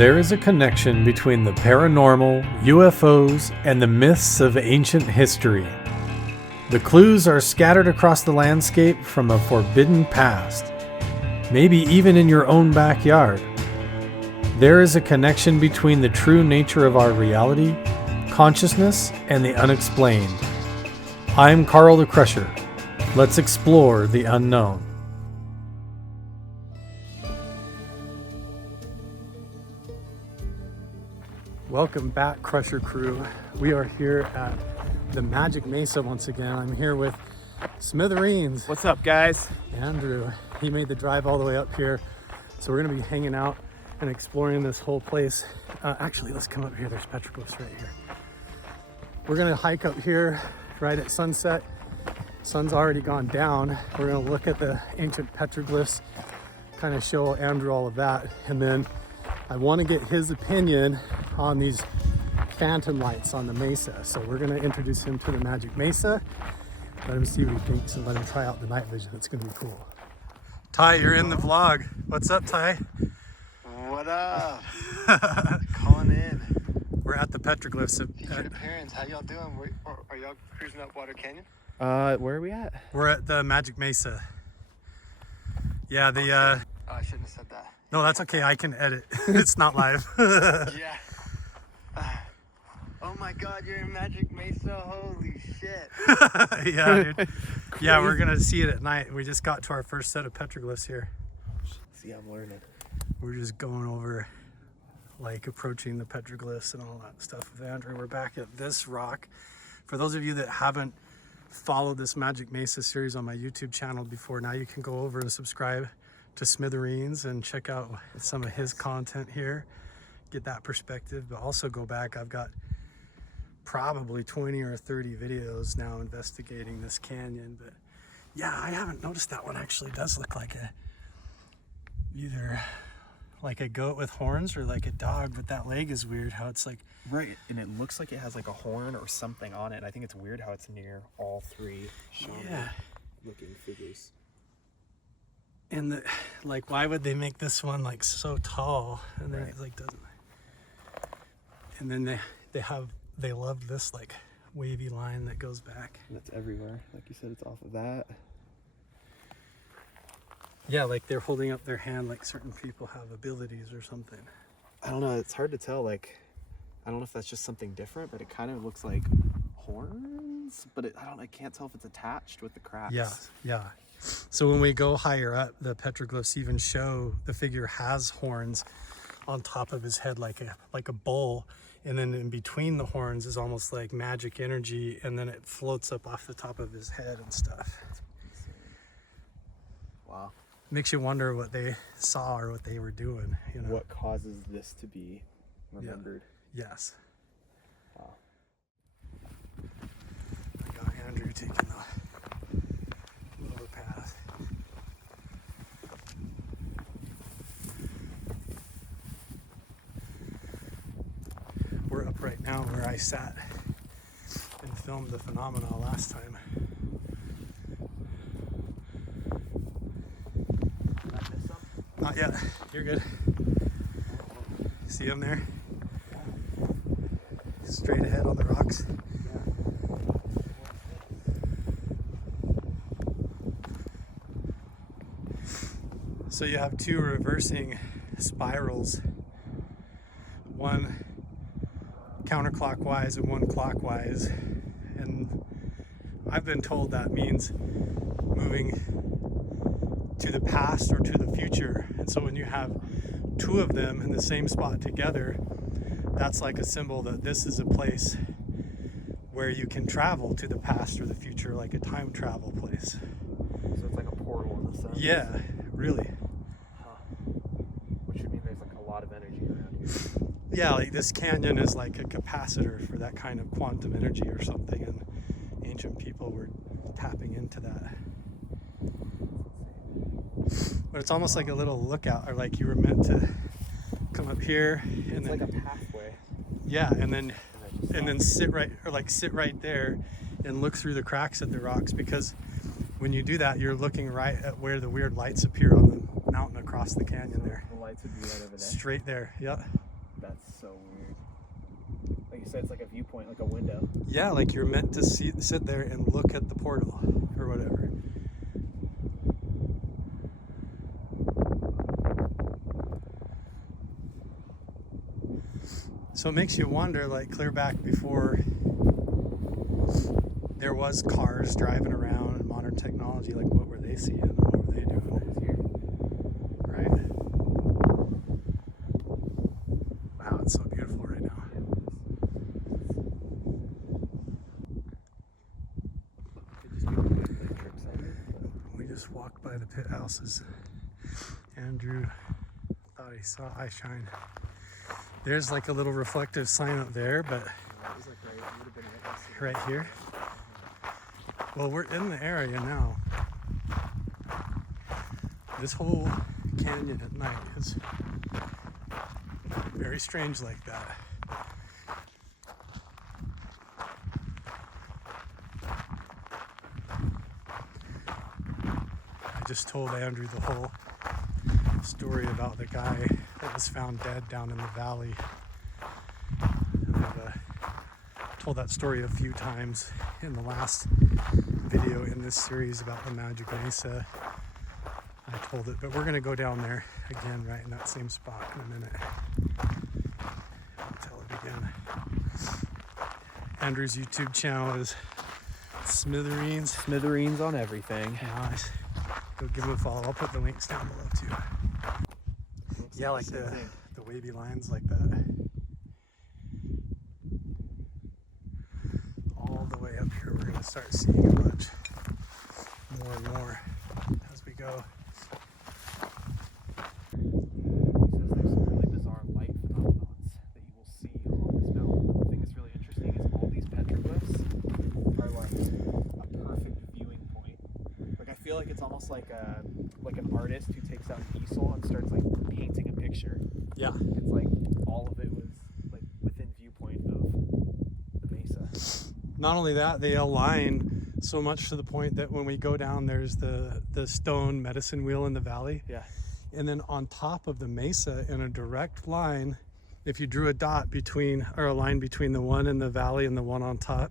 There is a connection between the paranormal, UFOs, and the myths of ancient history. The clues are scattered across the landscape from a forbidden past, maybe even in your own backyard. There is a connection between the true nature of our reality, consciousness, and the unexplained. I'm Carl the Crusher. Let's explore the unknown. Welcome back, Crusher crew. We are here at the Magic Mesa once again. I'm here with Smithereens. What's up, guys? Andrew. He made the drive all the way up here. So we're gonna be hanging out and exploring this whole place. Actually, let's come up here. There's petroglyphs right here. We're gonna hike up here right at sunset. Sun's already gone down. We're gonna look at the ancient petroglyphs, kind of show Andrew all of that. And then I wanna get his opinion on these phantom lights on the Mesa. So we're gonna introduce him to the Magic Mesa, let him see what he thinks, and let him try out the night vision. It's gonna be cool. Ty, you're in the vlog. What's up, Ty? What up? Calling in. We're at the petroglyphs. Future parents, how y'all doing? Are y'all cruising up Water Canyon? Where are we at? We're at the Magic Mesa. Yeah, the Oh, I shouldn't have said that. no, that's okay. I can edit. It's not live. Yeah. Oh my God, you're in Magic Mesa. Holy shit. Yeah, dude. Yeah, we're gonna see it at night. We just got to our first set of petroglyphs here. See, I'm learning. We're just going over, like, approaching the petroglyphs and all that stuff with Andrew. We're back at this rock. For those of you that haven't followed this Magic Mesa series on my YouTube channel before, now you can go over and subscribe to Smithereens and check out some of his content here, get that perspective, but also go back. I've got probably 20 or 30 videos now investigating this canyon. But yeah, I haven't noticed that one actually does look like either like a goat with horns or like a dog, but that leg is weird how it's like Right, and it looks like it has like a horn or something on it. I think it's weird how it's near all three Shamanic looking figures. And the, like, why would they make this one like so tall and then it like doesn't? And then they love this like wavy line that goes back. That's everywhere. Like you said, it's off of that. Yeah, like they're holding up their hand like certain people have abilities or something. I don't know. It's hard to tell. Like, I don't know if that's just something different, but it kind of looks like horns. But I can't tell if it's attached with the cracks. Yeah. So when we go higher up, the petroglyphs even show the figure has horns on top of his head, like a bull, and then in between the horns is almost like magic energy, and then it floats up off the top of his head and stuff. Wow. Makes you wonder what they saw or what they were doing, you know. What causes this to be remembered? Yeah. Yes. Wow. I got Andrew taking the lower path. We're up right now where I sat and filmed the phenomena last time. Not yet. You're good. See him there? Straight ahead on the rocks. So you have two reversing spirals, one counterclockwise and one clockwise, and I've been told that means moving to the past or to the future. And so when you have two of them in the same spot together, that's like a symbol that this is a place where you can travel to the past or the future, like a time travel place. So it's like a portal in a sense? Yeah, really. Huh. Which would mean there's like a lot of energy around here. Yeah, like this canyon is like a capacitor for that kind of quantum energy or something, and ancient people were tapping into that. But it's almost like a little lookout, or like you were meant to come up here and It's then like a pathway. yeah, and then sit right there and look through the cracks at the rocks, because when you do that, you're looking right at where the weird lights appear on the mountain across the canyon there. The lights would be right over there. Straight there, yeah. That's so weird. Like you said, it's like a viewpoint, like a window. Yeah, like you're meant to sit there and look at the portal or whatever. So it makes you wonder, like clear back before there was cars driving around and modern technology, like what were they seeing and what were they doing? What was here? Right? Wow, it's so beautiful right now. We just walked by the pit houses. Andrew thought he saw eye shine. There's like a little reflective sign up there, but right here. Well, we're in the area now. This whole canyon at night is very strange like that. I just told Andrew the whole story about the guy that was found dead down in the valley. I've told that story a few times in the last video in this series about the Magic Mesa. I told it, but we're gonna go down there again right in that same spot in a minute. I'll tell it again. Andrew's YouTube channel is Smithereens. Smithereens on everything. Nice. Go give him a follow. I'll put the links down below too. Yeah, like the wavy lines like that. All the way up here, we're gonna start seeing a bunch more and more as we go. He says there's some really bizarre light phenomenons that you will see on this mountain. But the thing that's really interesting is all these petroglyphs are like a perfect viewing point. Like I feel like it's almost like an artist who takes out an easel and starts like painting a picture. Yeah. It's like all of it was like within viewpoint of the mesa. Not only that, they align so much to the point that when we go down, there's the stone medicine wheel in the valley. Yeah. And then on top of the mesa, in a direct line, if you drew a dot between, or a line between the one in the valley and the one on top,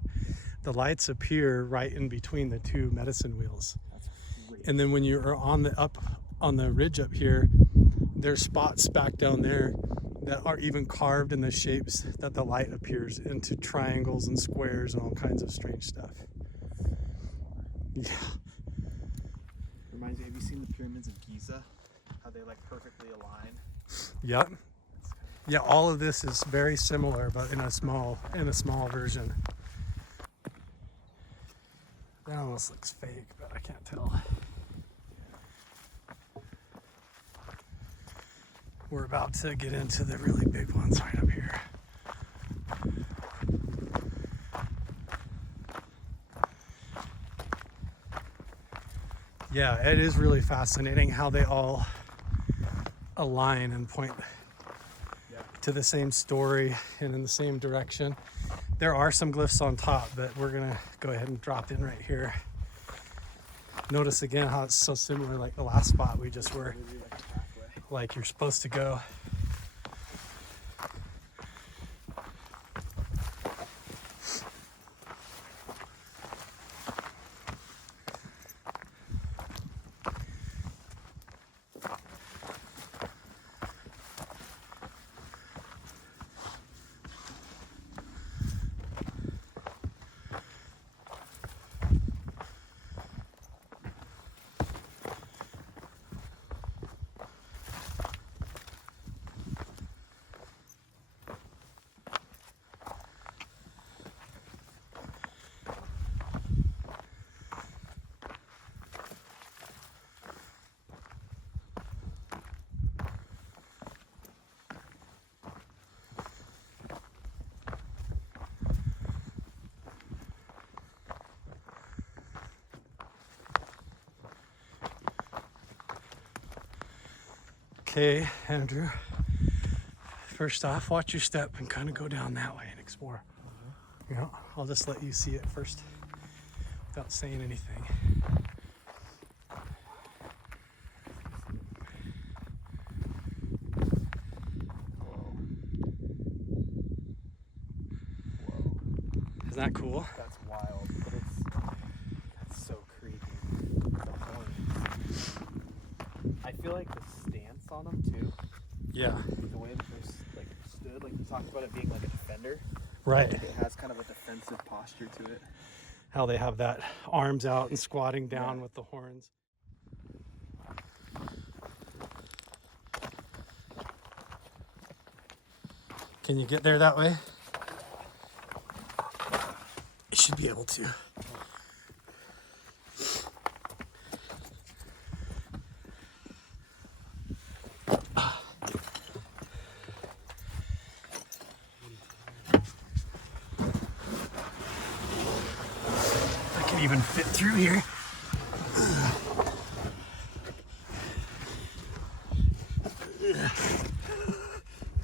the lights appear right in between the two medicine wheels. That's crazy. And then when you're on the ridge up here, there's spots back down there that are even carved in the shapes that the light appears into triangles and squares and all kinds of strange stuff. Yeah. Reminds me, have you seen the pyramids of Giza? How they like perfectly align? Yep. Yeah, all of this is very similar, but in a small version. That almost looks fake, but I can't tell. We're about to get into the really big ones right up here. Yeah, it is really fascinating how they all align and point to the same story and in the same direction. There are some glyphs on top, but we're gonna go ahead and drop in right here. Notice again how it's so similar, like the last spot we just were. Like you're supposed to go. Okay, Andrew. First off, watch your step and kind of go down that way and explore. Yeah, I'll just let you see it first without saying anything. that cool? That's wild, but that's so creepy. The horns. I feel like the stance on them too. Yeah. The way that they're like stood, like you talked about it being like a defender. Right. It has kind of a defensive posture to it. How they have that arms out and squatting down with the horns. Can you get there that way? You should be able to. I can even fit through here.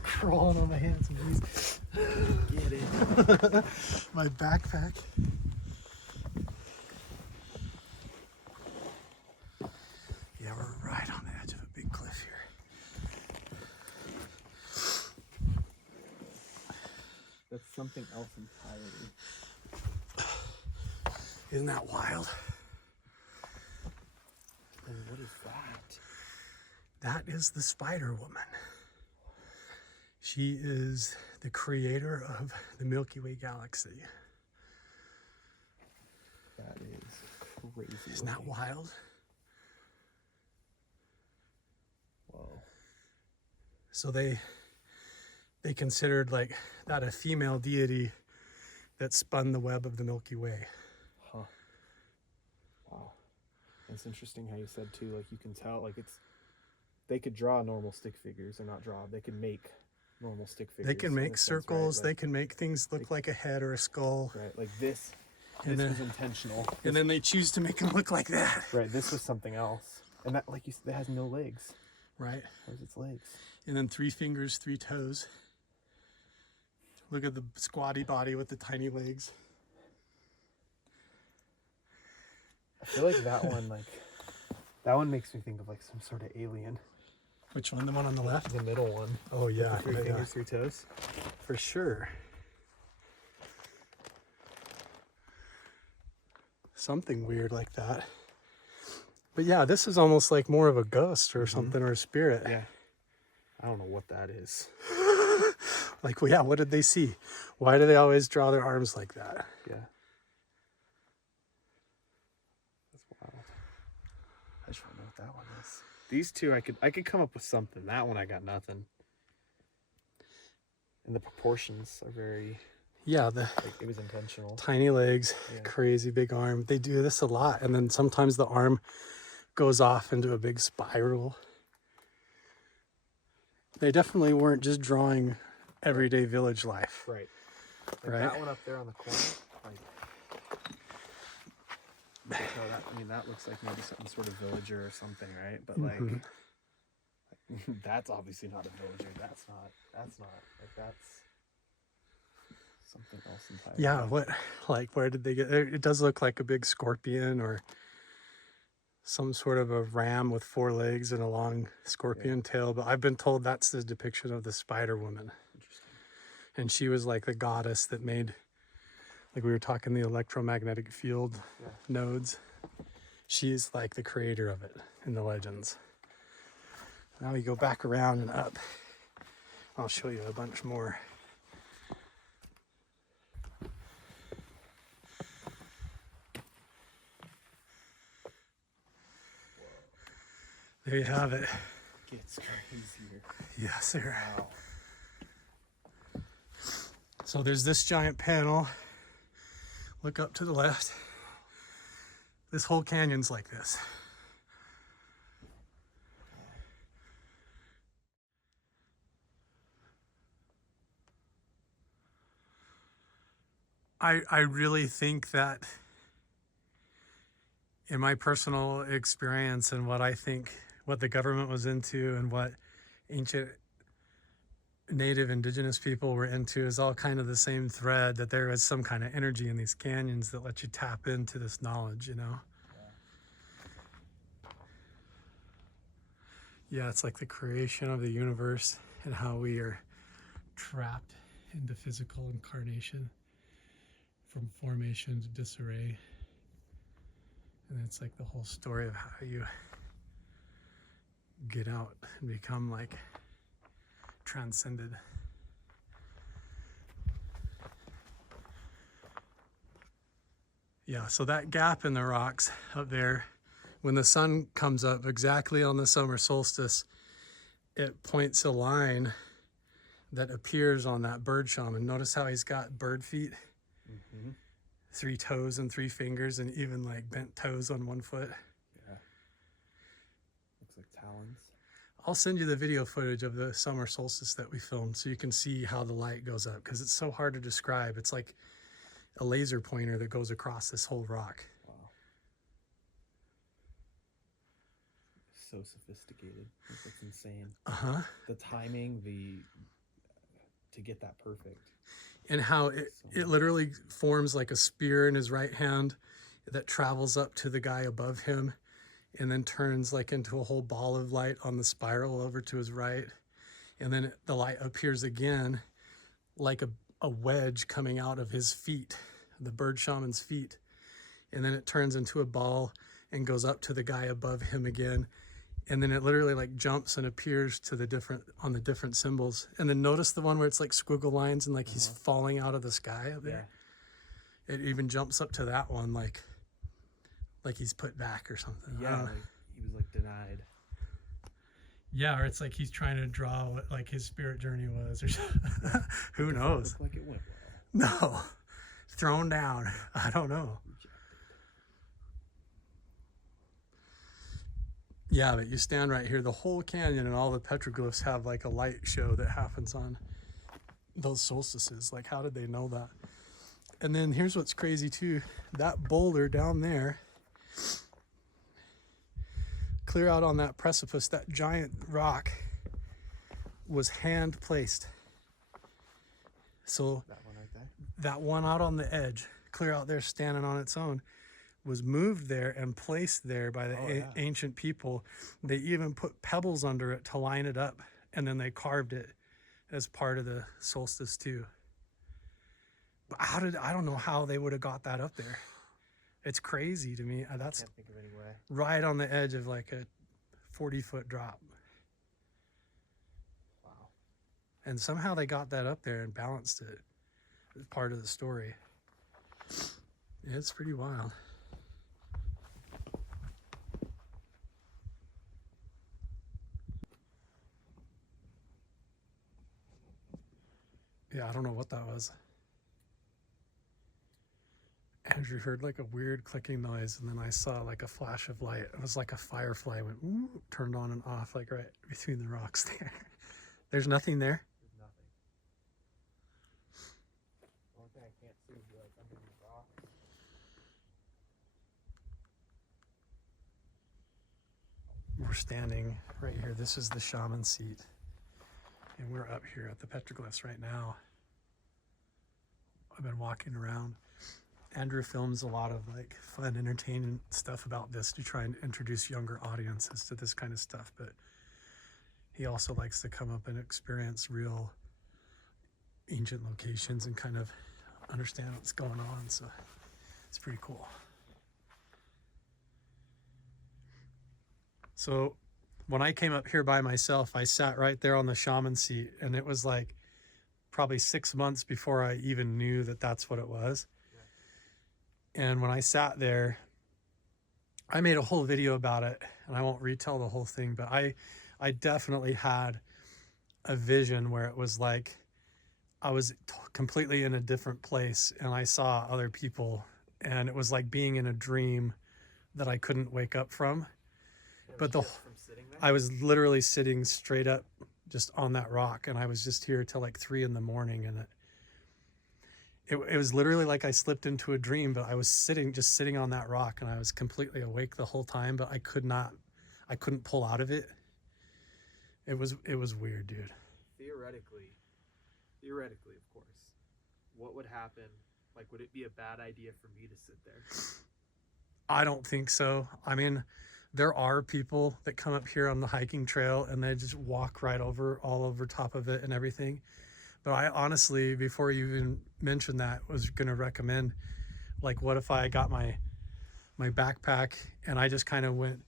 Crawling on my hands and knees. Get it. My backpack. Yeah, we're right on the edge of a big cliff here. That's something else entirely. Isn't that wild? And what is that? That is the Spider Woman. She is the creator of the Milky Way galaxy. That is crazy. Isn't that wild? Whoa. So they considered like that a female deity that spun the web of the Milky Way. Huh. Wow. It's interesting how you said too, like you can tell, like they could draw normal stick figures, or not draw, they can make normal stick figures. They can make circles, right? they can make things look like a head or a skull. Right, like this And then- was intentional. And then they choose to make them look like that. Right, this was something else. And that, like you said, it has no legs. Right. Where's its legs? And then 3 fingers, 3 toes. Look at the squatty body with the tiny legs. I feel like that one makes me think of like some sort of alien. Which one? The one on the left? The middle one. Oh yeah, The 3 yeah, yeah. fingers, 3 toes. For sure. Something weird like that. But yeah, this is almost like more of a ghost or something, or a spirit. Yeah. I don't know what that is. Like, well, yeah, what did they see? Why do they always draw their arms like that? Yeah. That's wild. I just want to know what that one is. These two, I could come up with something. That one, I got nothing. And the proportions are very, Yeah, the like, it was intentional. tiny legs, Yeah. crazy big arm. They do this a lot. And then sometimes the arm goes off into a big spiral. They definitely weren't just drawing everyday village life. Right. Like Right. that one up there on the corner, like, no, that looks like maybe some sort of villager or something, right? But like, that's obviously not a villager. That's not, like, that's something else entirely. Yeah, what, like, where did they get it? It does look like a big scorpion or some sort of a ram with 4 legs and a long scorpion tail, but I've been told that's the depiction of the Spider Woman. Interesting. And she was like the goddess that made, like we were talking, the electromagnetic field nodes. She's like the creator of it in the legends. Now we go back around and up. I'll show you a bunch more. There you have it. Gets crazier. Yes, sir. Wow. So there's this giant panel. Look up to the left. This whole canyon's like this. I really think that in my personal experience and what I think what the government was into and what ancient native indigenous people were into is all kind of the same thread, that there is some kind of energy in these canyons that let you tap into this knowledge, you know? Yeah, it's like the creation of the universe and how we are trapped into physical incarnation from formation to disarray. And it's like the whole story of how you get out and become like transcended. Yeah, so that gap in the rocks up there, when the sun comes up exactly on the summer solstice, it points a line that appears on that bird shaman. Notice how he's got bird feet, 3 toes and 3 fingers, and even like bent toes on 1 foot. Yeah. Looks like talons. I'll send you the video footage of the summer solstice that we filmed so you can see how the light goes up, because it's so hard to describe. It's like a laser pointer that goes across this whole rock. Wow. So sophisticated. That's insane. Uh-huh. The timing, to get that perfect. And how it literally forms like a spear in his right hand that travels up to the guy above him and then turns like into a whole ball of light on the spiral over to his right. And then the light appears again like a wedge coming out of his feet, the bird shaman's feet. And then it turns into a ball and goes up to the guy above him again. And then it literally like jumps and appears to the different symbols. And then notice the one where it's like squiggle lines and like he's falling out of the sky up there. Yeah. It even jumps up to that one like he's put back or something. Yeah, like he was like denied. Yeah, or it's like he's trying to draw what like his spirit journey was or something. Who knows? Look like it went well. No. Thrown down. I don't know. Yeah, but you stand right here, the whole canyon and all the petroglyphs have like a light show that happens on those solstices. Like, how did they know that? And then here's what's crazy too. That boulder down there, clear out on that precipice, that giant rock was hand placed. So That one right there? that one out on the edge, clear out there standing on its own, was moved there and placed there by the ancient people. They even put pebbles under it to line it up, and then they carved it as part of the solstice too. But I don't know how they would have got that up there. It's crazy to me. That's Can't think of any way. right on the edge of like a 40-foot drop. Wow. And somehow they got that up there and balanced it as part of the story. Yeah, it's pretty wild. Yeah, I don't know what that was. Andrew heard like a weird clicking noise, and then I saw like a flash of light. It was like a firefly went ooh, turned on and off, like right between the rocks there. There's nothing there. There's nothing. The only thing I can't see is like under these rocks. We're standing right here. This is the shaman seat. And we're up here at the petroglyphs right now. I've been walking around. Andrew films a lot of like fun, entertaining stuff about this to try and introduce younger audiences to this kind of stuff. But he also likes to come up and experience real ancient locations and kind of understand what's going on. So it's pretty cool. So when I came up here by myself, I sat right there on the shaman seat, and it was like probably 6 months before I even knew that that's what it was. Yeah. And when I sat there, I made a whole video about it, and I won't retell the whole thing, but I definitely had a vision where it was like I was completely in a different place, and I saw other people, and it was like being in a dream that I couldn't wake up from. But from sitting there? I was literally sitting straight up just on that rock, and I was just here till like 3 a.m, and it was literally like I slipped into a dream, but I was just sitting on that rock, and I was completely awake the whole time, but I couldn't pull out of it. It was weird, dude. Theoretically, of course, what would happen? Like, would it be a bad idea for me to sit there? I don't think so. I mean, there are people that come up here on the hiking trail and they just walk right over, all over top of it and everything. But I honestly, before you even mentioned that, was going to recommend, like, what if I got my backpack and I just kind of went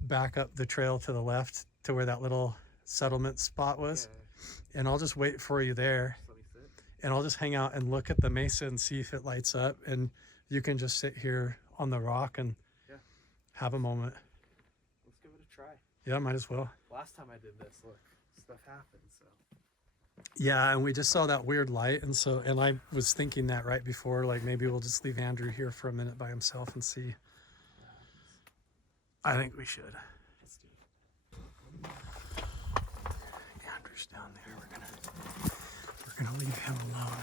back up the trail to the left to where that little settlement spot was, and I'll just wait for you there, Let me sit. and I'll just hang out and look at the mesa and see if it lights up, and you can just sit here on the rock and have a moment. Let's give it a try. Yeah, might as well. Last time I did this, look, stuff happened, so. Yeah, and we just saw that weird light, and I was thinking that right before, like, maybe we'll just leave Andrew here for a minute by himself and see. I think we should. Let's do it. Andrew's down there. We're gonna leave him alone.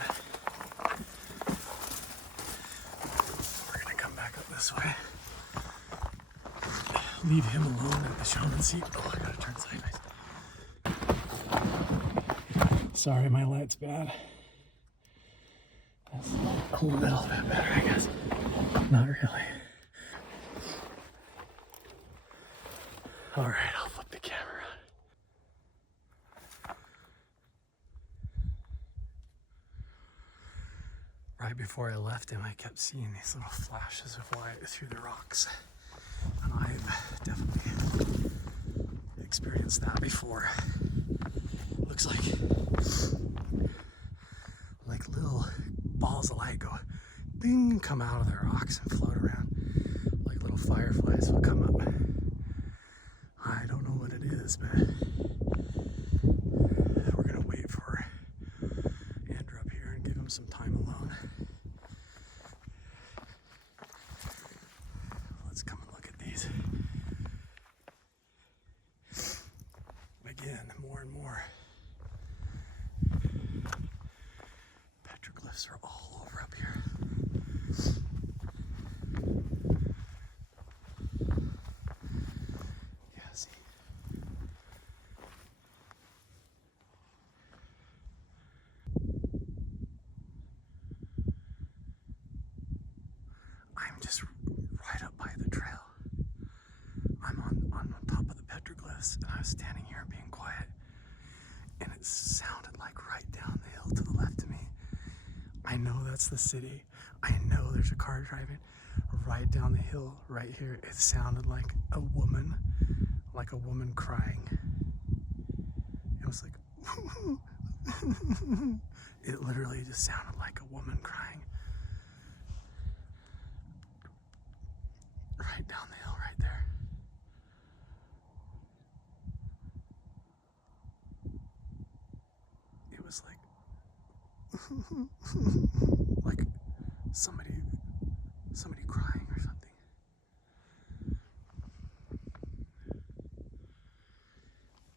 We're gonna come back up this way. Leave him alone at the shaman seat. Oh, I gotta turn sideways. Sorry, my light's bad. That's a little bit better, I guess. Not really. All right, I'll flip the camera on. Right before I left him, I kept seeing these little flashes of light through the rocks. And I've definitely experienced that before. Looks like little balls of light go bing, come out of the rocks and float around like little fireflies will come up. I don't know what it is, but we're gonna wait for Andrew up here and give him some time alone. Let's come and look at these. Again, more and more. Petroglyphs are all over up here. Yeah, see. I'm just right up by the trail. I'm on top of the petroglyphs, and I was standing here being quiet, and it sounded like right down the hill to the left of me. I know that's the city. I know there's a car driving right down the hill right here. It sounded like a woman crying. It was like, it literally just sounded like a woman crying. Right down the hill right there. It was like somebody crying or something.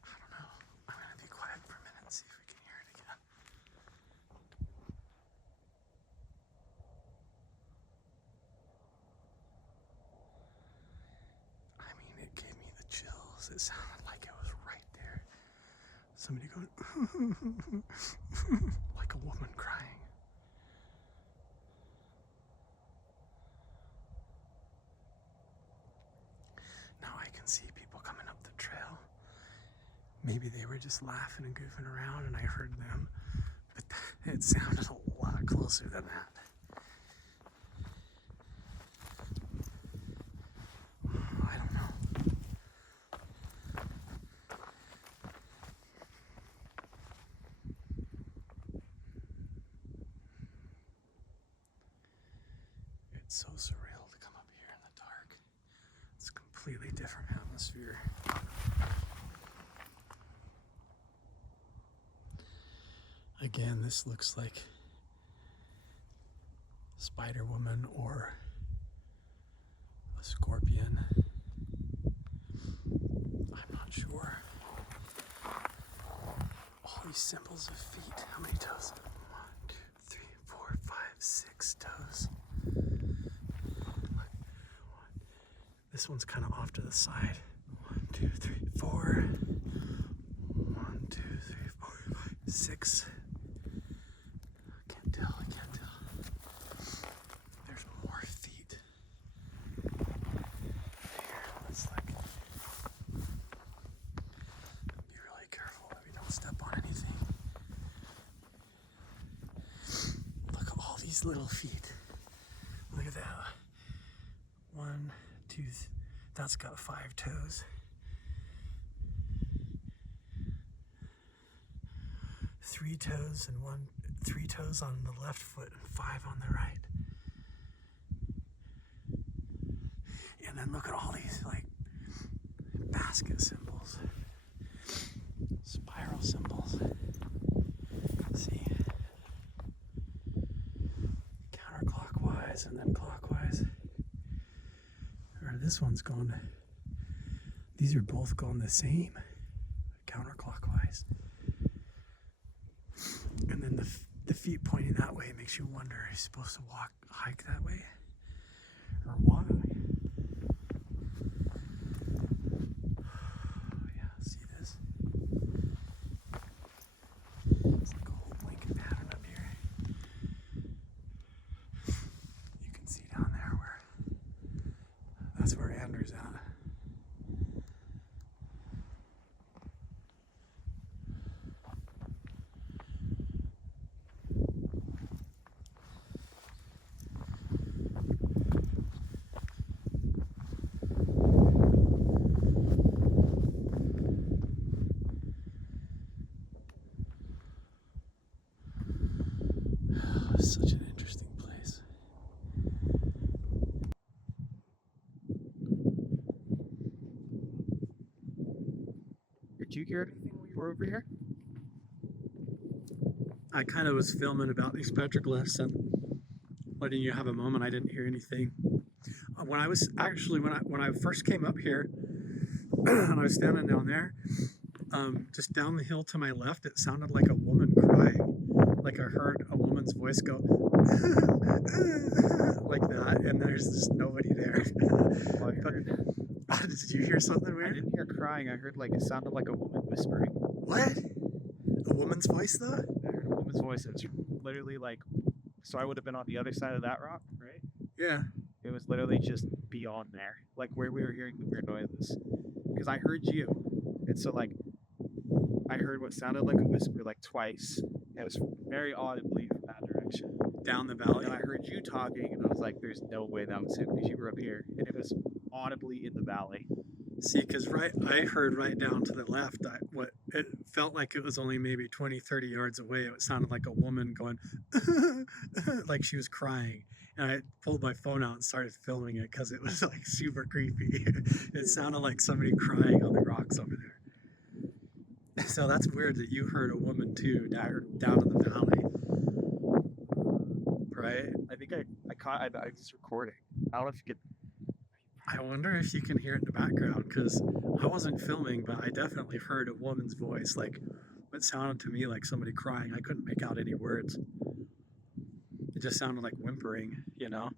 I don't know. I'm gonna be quiet for a minute and see if we can hear it again. I mean, it gave me the chills. It sounded like it was right there. Somebody going like a woman crying. Now I can see people coming up the trail. Maybe they were just laughing and goofing around and I heard them, but it sounded a lot closer than that. I don't know. It's so surreal to come up here in the dark. It's a completely different atmosphere. Again, this looks like Spider Woman or a scorpion. I'm not sure. All these symbols of feet. How many toes? 1, 2, 3, 4, 5, 6 toes. This one's kind of off to the side. 1, 2, 3, 4. 1, 2, 3, 4, 5, 6. I can't tell. There's more feet. Here, let's be really careful that we don't step on anything. those little feet. Look at that. 1, 2, that's got 5 toes. 3 toes and 3 toes on the left foot and 5 on the right. And then look at all these like basket symbols, spiral symbols. See, counterclockwise and then clockwise. Or this one's going. These are both going the same, counterclockwise. And then the feet pointing that way makes you wonder: are you supposed to hike that way, or why? That's where Andrew's at. Such an interesting place. Did you hear anything when you were over here? I kind of was filming about these petroglyphs and letting you have a moment. I didn't hear anything. When I was actually, when I first came up here and I was standing down there, just down the hill to my left, it sounded like a woman crying. Like I heard a woman's voice go like that, and there's just nobody there. Well, Did you hear something I weird? didn't hear crying. I heard like it sounded like a woman whispering. What? A woman's voice though? I heard a woman's voice. It was literally like, so I would have been on the other side of that rock, right? Yeah. It was literally just beyond there, like where we were hearing the weird noises. Because I heard you, and so like, I heard what sounded like a whisper like twice. It was very audibly from that direction. Down the valley. And I heard you talking, and I was like, "There's no way that was him," because you were up here, and it was audibly in the valley. See, because I heard right down to the left, what it felt like it was only maybe 20, 30 yards away. It sounded like a woman going, like she was crying. And I pulled my phone out and started filming it because it was like super creepy. It sounded like somebody crying on the rocks over there. So that's weird that you heard a woman too down in the valley. Right? I think I was recording. I don't know if you could. I wonder if you can hear it in the background, because I wasn't filming, but I definitely heard a woman's voice, like it sounded to me like somebody crying. I couldn't make out any words. It just sounded like whimpering, you know?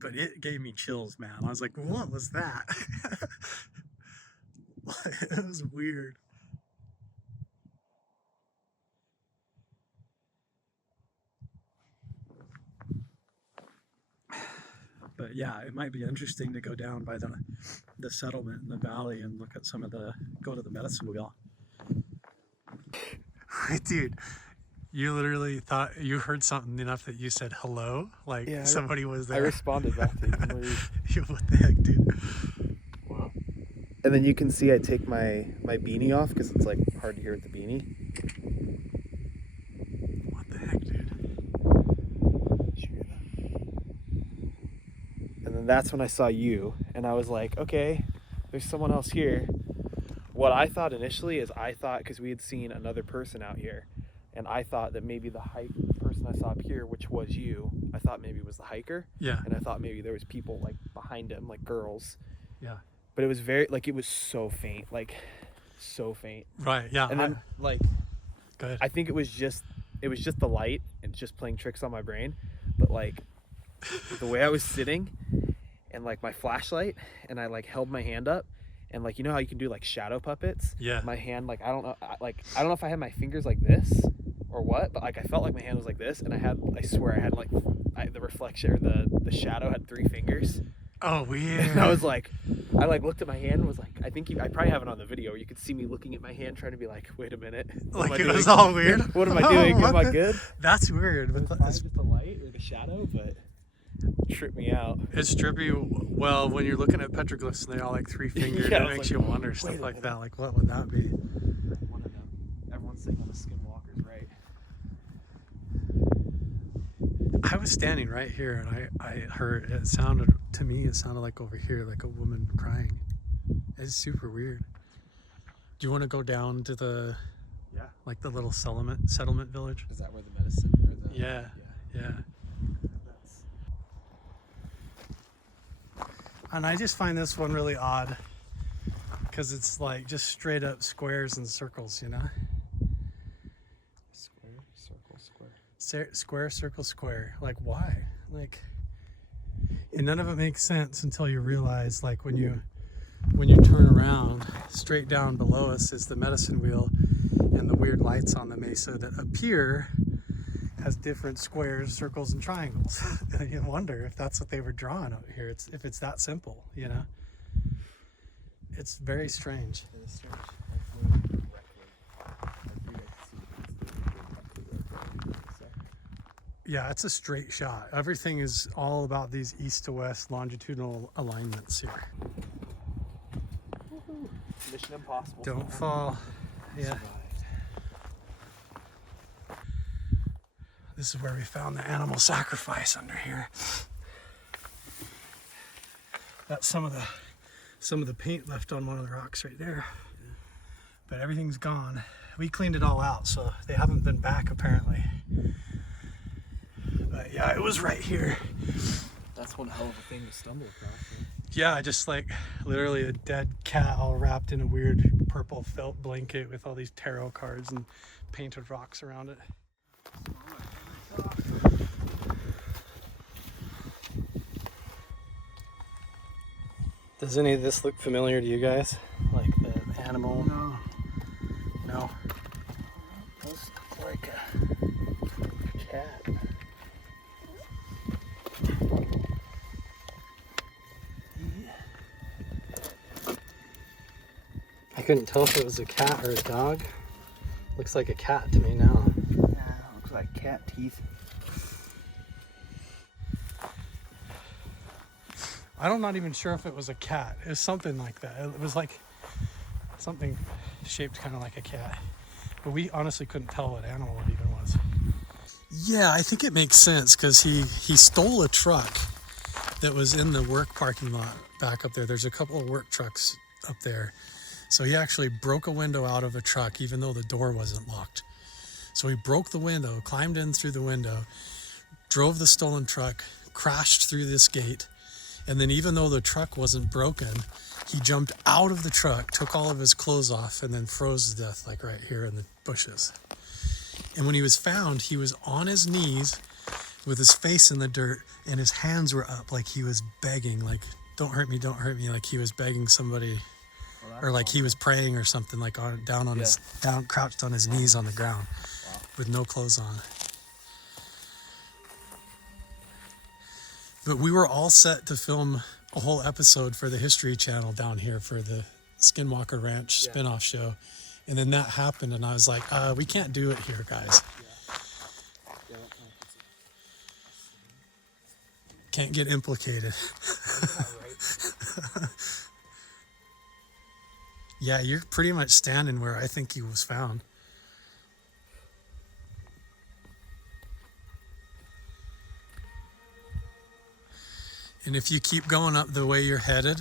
But it gave me chills, man. I was like, what was that? It was weird. But yeah, it might be interesting to go down by the settlement in the valley and look at go to the medicine wheel. Dude, you literally thought you heard something enough that you said hello? Like somebody was there. I responded back to you. What the heck, dude? Wow. And then you can see I take my beanie off because it's like hard to hear with the beanie. What the heck, dude? And then that's when I saw you, and I was like, okay, there's someone else here. What I thought initially is because we had seen another person out here, and I thought that maybe the person I saw up here, which was you, I thought maybe was the hiker. Yeah. And I thought maybe there was people like behind him, like girls. Yeah. But it was it was so faint, like so faint. Right, yeah. And then go ahead. I think it was just the light and just playing tricks on my brain. But like the way I was sitting and like my flashlight, and I like held my hand up, and like, you know how you can do like shadow puppets? Yeah. My hand, like, I don't know if I had my fingers like this or what, but like I felt like my hand was like this, and I swear I had like the reflection, or the shadow had 3 fingers. Oh, weird. And I was like, I like looked at my hand and was like, I probably have it on the video. You could see me looking at my hand trying to be like, wait a minute. Like it was all weird. What am I doing? Am I good? That's weird. It's probably just the light or the shadow, but it tripped me out. It's trippy. Well, when you're looking at petroglyphs and they're all like 3-fingered, Yeah, it makes you wonder stuff like that. Like, what would that be? One of them. Everyone's saying on the Skinwalkers, right? I was standing right here and I heard it sounded like over here, like a woman crying. It's super weird. Do you want to go down to the like the little settlement village? Is that where the medicine or the Yeah. And I just find this one really odd because it's like just straight up squares and circles, you know? Square, circle, square. Square, circle, square. Like, why? Like, and none of it makes sense until you realize, like, when you turn around, straight down below us is the medicine wheel and the weird lights on the mesa that appear as different squares, circles, and triangles. And you wonder if that's what they were drawing out here. If it's that simple, you know? It's very strange. It is strange. Yeah, it's a straight shot. Everything is all about these east to west longitudinal alignments here. Mission impossible. Don't fall. Yeah. This is where we found the animal sacrifice under here. That's some of the paint left on one of the rocks right there. But everything's gone. We cleaned it all out, so they haven't been back apparently. But yeah, it was right here. That's one hell of a thing to stumble across. Right? Yeah, just like literally a dead cat all wrapped in a weird purple felt blanket with all these tarot cards and painted rocks around it. Does any of this look familiar to you guys? Like the animal? No. No? Those look like a cat. I couldn't tell if it was a cat or a dog. Looks like a cat to me now. Yeah, looks like cat teeth. I'm not even sure if it was a cat. It was something like that. It was like something shaped kind of like a cat. But we honestly couldn't tell what animal it even was. Yeah, I think it makes sense because he stole a truck that was in the work parking lot back up there. There's a couple of work trucks up there. So he actually broke a window out of a truck even though the door wasn't locked. So he broke the window, climbed in through the window, drove the stolen truck, crashed through this gate. And then even though the truck wasn't broken, he jumped out of the truck, took all of his clothes off, and then froze to death, like right here in the bushes. And when he was found, he was on his knees with his face in the dirt, and his hands were up like he was begging, like, don't hurt me, like he was begging somebody, or like he was praying or something, like crouched on his knees on the ground with no clothes on. But we were all set to film a whole episode for the History Channel down here for the Skinwalker Ranch spin-off show. And then that happened and I was like, we can't do it here, guys. Can't get implicated. Yeah, you're pretty much standing where I think he was found. And if you keep going up the way you're headed,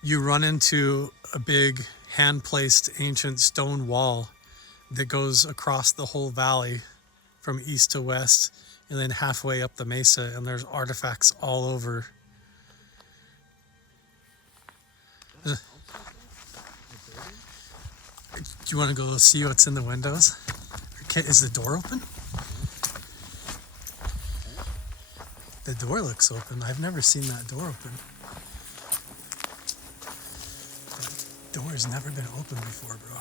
you run into a big hand-placed ancient stone wall that goes across the whole valley from east to west and then halfway up the mesa, and there's artifacts all over. Do you want to go see what's in the windows? Okay, is the door open? The door looks open. I've never seen that door open. That door's never been open before, bro.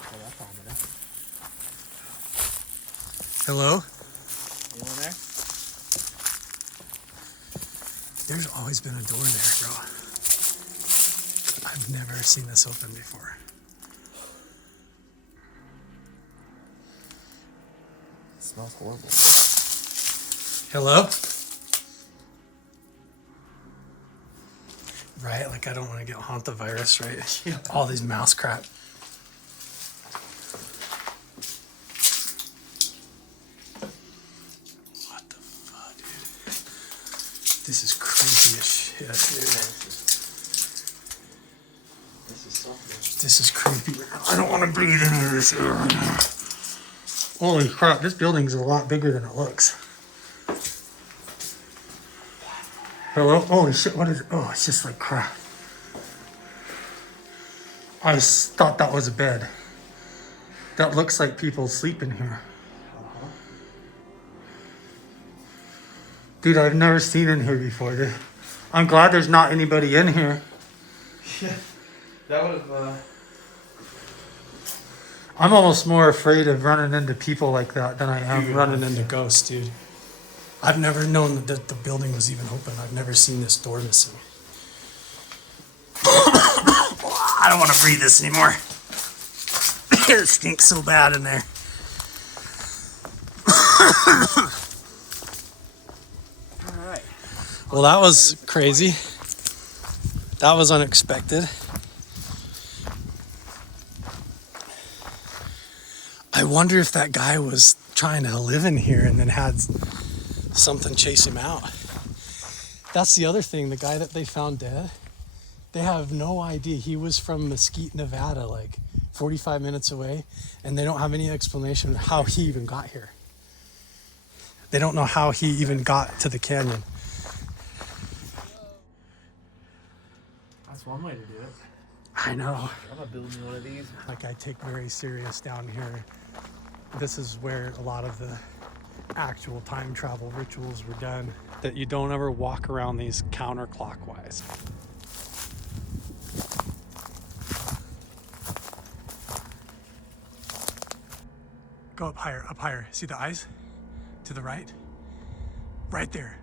Hello? Anyone there? There's always been a door there, bro. I've never seen this open before. It smells horrible. Hello? Right, like I don't want to get hantavirus, right? Yeah. All these mouse crap. What the fuck, dude? This is creepy as shit, dude. This is something. This is creepy. I don't want to breathe into this air right now. Holy crap, this building's a lot bigger than it looks. Hello? Holy shit, what is it? Oh, it's just like crap. I thought that was a bed. That looks like people sleep in here. Dude, I've never seen in here before. I'm glad there's not anybody in here. Yeah. That would have, I'm almost more afraid of running into people like that than I am running into ghosts, dude. I've never known that the building was even open. I've never seen this door missing. I don't want to breathe this anymore. It stinks so bad in there. alright. Well, that was crazy. That was unexpected. I wonder if that guy was trying to live in here and then had something chase him out. That's the other thing. The guy that they found dead, they have no idea. He was from Mesquite, Nevada, like 45 minutes away, and they don't have any explanation how he even got here. They don't know how he even got to the canyon. That's one way to do it. I know. I'm gonna build me one of these. Like I take very serious down here. This is where a lot of the actual time travel rituals were done. That you don't ever walk around these counterclockwise. Go up higher, up higher. See the eyes? To the right? Right there.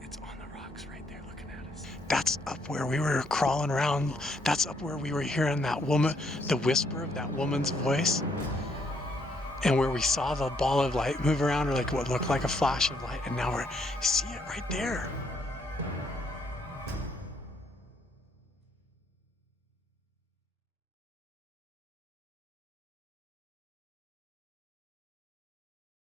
It's on the rocks right there looking at us. That's up where we were crawling around. That's up where we were hearing that woman, the whisper of that woman's voice. And where we saw the ball of light move around, or like what looked like a flash of light. And now you see it right there.